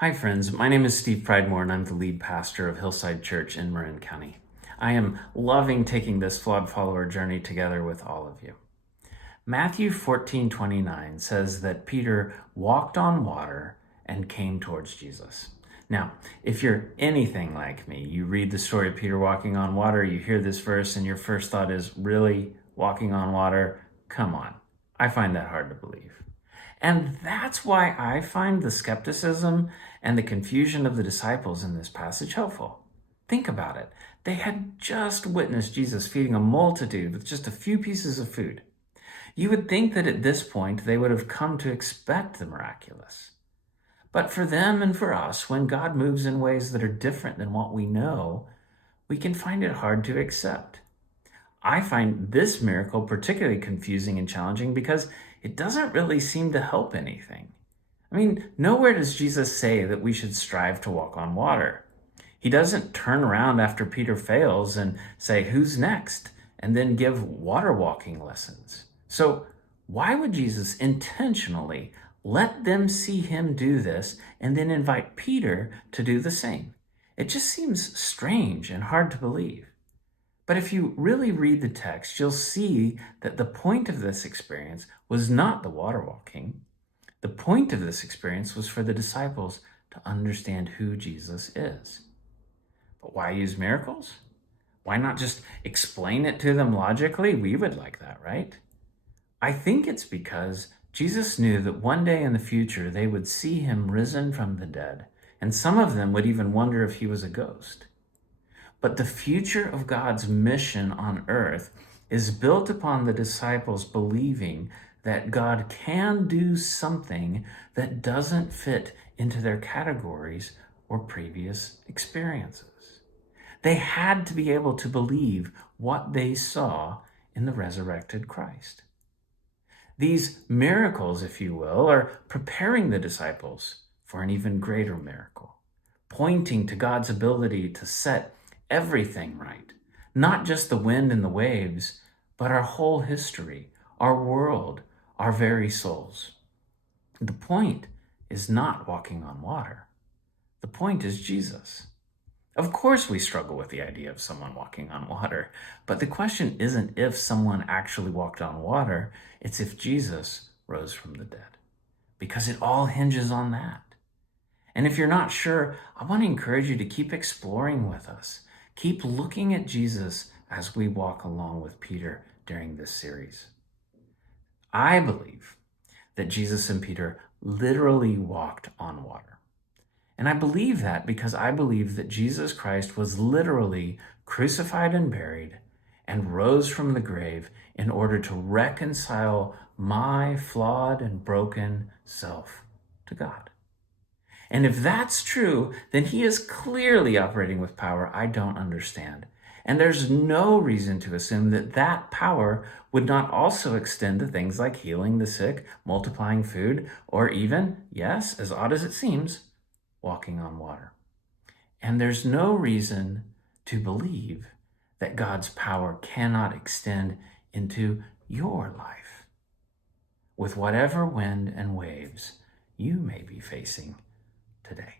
Hi friends, my name is Steve Pridemore and I'm the lead pastor of Hillside Church in Marin County. I am loving taking this flawed follower journey together with all of you. Matthew 14:29 says that Peter walked on water and came towards Jesus. Now, if you're anything like me, you read the story of Peter walking on water, you hear this verse and your first thought is, really? Walking on water? Come on. I find that hard to believe. And that's why I find the skepticism and the confusion of the disciples in this passage helpful. Think about it. They had just witnessed Jesus feeding a multitude with just a few pieces of food. You would think that at this point they would have come to expect the miraculous. But for them and for us, when God moves in ways that are different than what we know, we can find it hard to accept. I find this miracle particularly confusing and challenging because it doesn't really seem to help anything. I mean, nowhere does Jesus say that we should strive to walk on water. He doesn't turn around after Peter fails and say, "Who's next?" and then give water walking lessons. So why would Jesus intentionally let them see him do this and then invite Peter to do the same? It just seems strange and hard to believe. But if you really read the text, you'll see that the point of this experience was not the water walking. The point of this experience was for the disciples to understand who Jesus is. But why use miracles? Why not just explain it to them logically? We would like that, right? I think it's because Jesus knew that one day in the future they would see him risen from the dead, and some of them would even wonder if he was a ghost. But the future of God's mission on earth is built upon the disciples believing that God can do something that doesn't fit into their categories or previous experiences. They had to be able to believe what they saw in the resurrected Christ. These miracles, if you will, are preparing the disciples for an even greater miracle, pointing to God's ability to set everything right, not just the wind and the waves, but our whole history, our world, our very souls. The point is not walking on water. The point is Jesus. Of course we struggle with the idea of someone walking on water, but the question isn't if someone actually walked on water, it's if Jesus rose from the dead, because it all hinges on that. And if you're not sure, I want to encourage you to keep exploring with us. Keep looking at Jesus as we walk along with Peter during this series. I believe that Jesus and Peter literally walked on water. And I believe that because I believe that Jesus Christ was literally crucified and buried and rose from the grave in order to reconcile my flawed and broken self to God. And if that's true, then he is clearly operating with power I don't understand. And there's no reason to assume that that power would not also extend to things like healing the sick, multiplying food, or even, yes, as odd as it seems, walking on water. And there's no reason to believe that God's power cannot extend into your life with whatever wind and waves you may be facing today.